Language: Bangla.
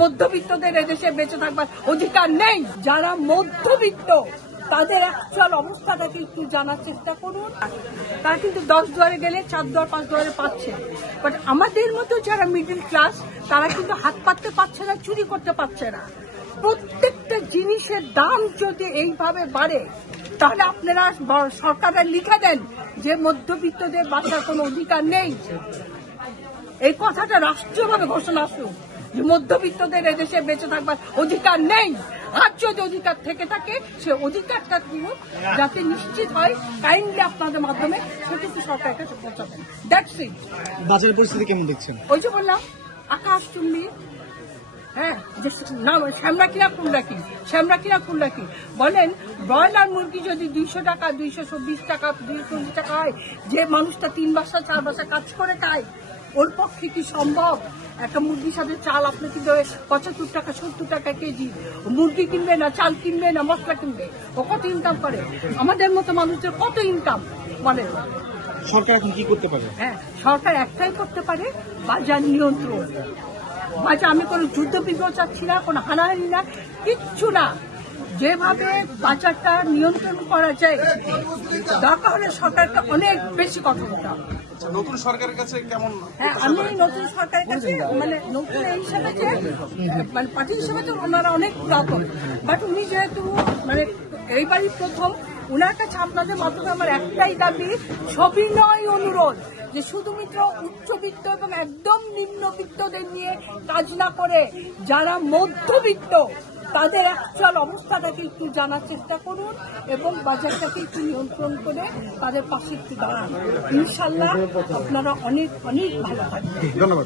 মধ্যবিত্তদের এদেশে বেঁচে থাকবার অধিকার নেই। যারা মধ্যবিত্ত তাদের অ্যাকচুয়াল অবস্থাটাকে একটু জানার চেষ্টা করুন। তারা কিন্তু 10 দুয়ারে গেলে 4 দুয়ার 5 দুয়ারে পাচ্ছে, বাট আমাদের মতো যারা মিডল ক্লাস তারা কিন্তু হাত পাততে পারছে না, চুরি করতে পারছে না। প্রত্যেকটা জিনিসের দাম যদি এইভাবে বাড়ে তাহলে আপনারা সরকাররা লিখে দেন যে মধ্যবিত্তদের বাঁচার কোনো অধিকার নেই। এই কথাটা রাষ্ট্রীয়ভাবে ঘোষণা আসুন যে মধ্যবিত্তদের এদেশে বেঁচে থাকবার অধিকার নেই। আর যদি অধিকার থেকে থাকে সে অধিকারটা যাতে নিশ্চিত হয় কাইন্ডলি আপনাদের মাধ্যমে সেটুকু সরকারের কাছে পৌঁছাবেন। That's it. বাজারের পরিস্থিতি কেমন দেখছেন? ওই যে বললাম আকাশ চুম্বি। হ্যাঁ, শ্যামরা কিনা কুমড়া কি বলেন। ব্রয়লার মুরগি যদি 200 টাকা 220 টাকা 240 টাকা হয়, যে মানুষটা 3 বাসা 4 বাসা কাজ করে খায়, ওর পক্ষে কি সম্ভব একটা মুরগির সাথে চাল আপনি কিনতে 75 টাকা 70 টাকা কেজি? মুরগি কিনবে না, চাল কিনবে না, মশলা কিনবে, ও কত ইনকাম করে? আমাদের মতো মানুষদের কত ইনকাম বলেন? সরকার এখন কি করতে পারে? হ্যাঁ, সরকার একটাই করতে পারে, বাজার নিয়ন্ত্রণ। বাজার, আমি কোনো যুদ্ধ বিগ্রহ চাচ্ছি না, কোনো হানাহানি না, কিচ্ছু না। যেভাবে বাজারটা নিয়ন্ত্রণ করা যায় দরকার হলে সরকারকে অনেক বেশি কথা বলতে হবে। নতুন সরকারের কাছে কেমন? হ্যাঁ, আমি নতুন সরকারের কাছে মানে নতুন এই হিসাবে যে মানে পার্টি হিসেবে তো ওনারা অনেক পুরাতন, বাট উনি যেহেতু মানে এইবারই প্রথম, ওনার কাছে আপনাদের মাধ্যমে আমার একটাই দাবি, সবিনয় অনুরোধ যে শুধুমাত্র উচ্চবিত্ত এবং একদম নিম্নবিত্তদের নিয়ে কাজ না করে যারা মধ্যবিত্ত তাদের অ্যাকচুয়াল অবস্থাটাকে একটু জানার চেষ্টা করুন এবং বাজারটাকে একটু নিয়ন্ত্রণ করে তাদের পাশে একটু দাঁড়ান। ইনশাল্লাহ আপনারা অনেক অনেক ভালো থাকবেন। ধন্যবাদ।